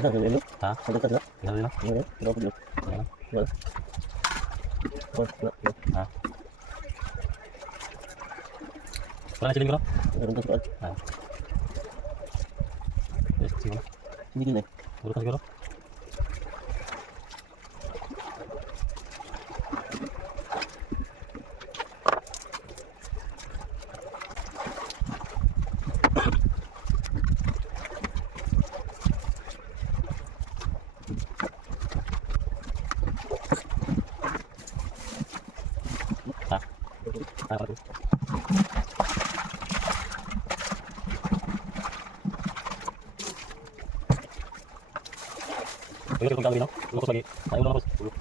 Ha? Ganun na? Ha? Wala na siling ko? Ha? Hindi na. Puro ka siguro? Ha? Ha? Ulo kung gagawin, no? Ulo ko lagi. Ay, ulo na ulo.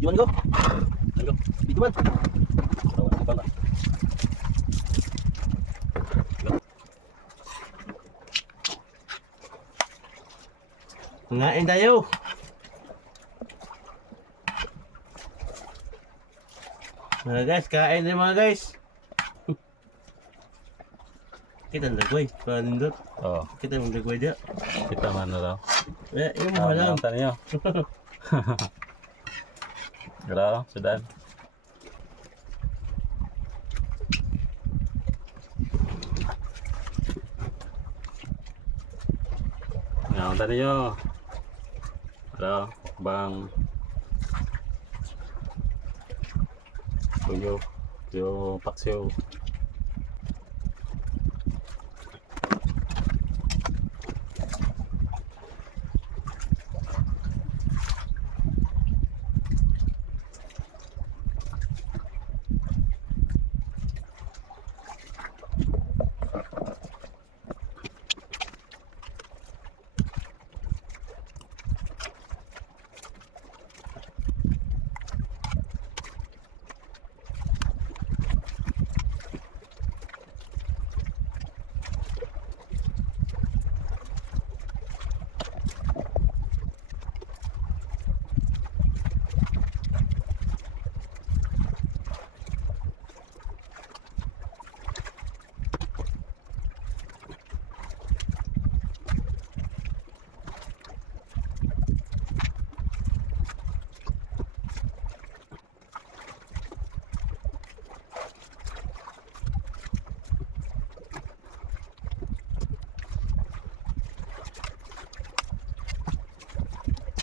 Videoan ko. Ano? Videoan. Tawa ka ba? Ngain tayo. Mga guys, kain din mga guys. Kita nagway, panindot. Oh, Kita nagway dia. kita mana daw? Yung mahal lang. Tanya. Grabe, sudan. Ngayon tayo. Ada bang puyo paksiw.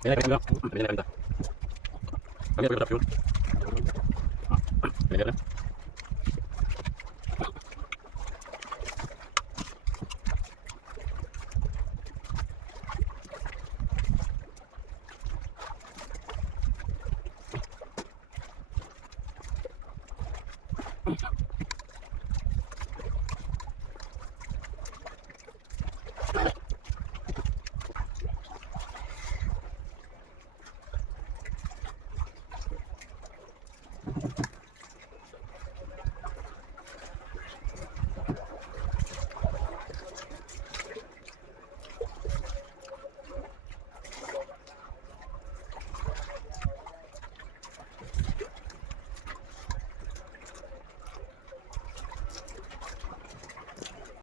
Ini kita. Ini kita. Kami ada fuel. Ini ada.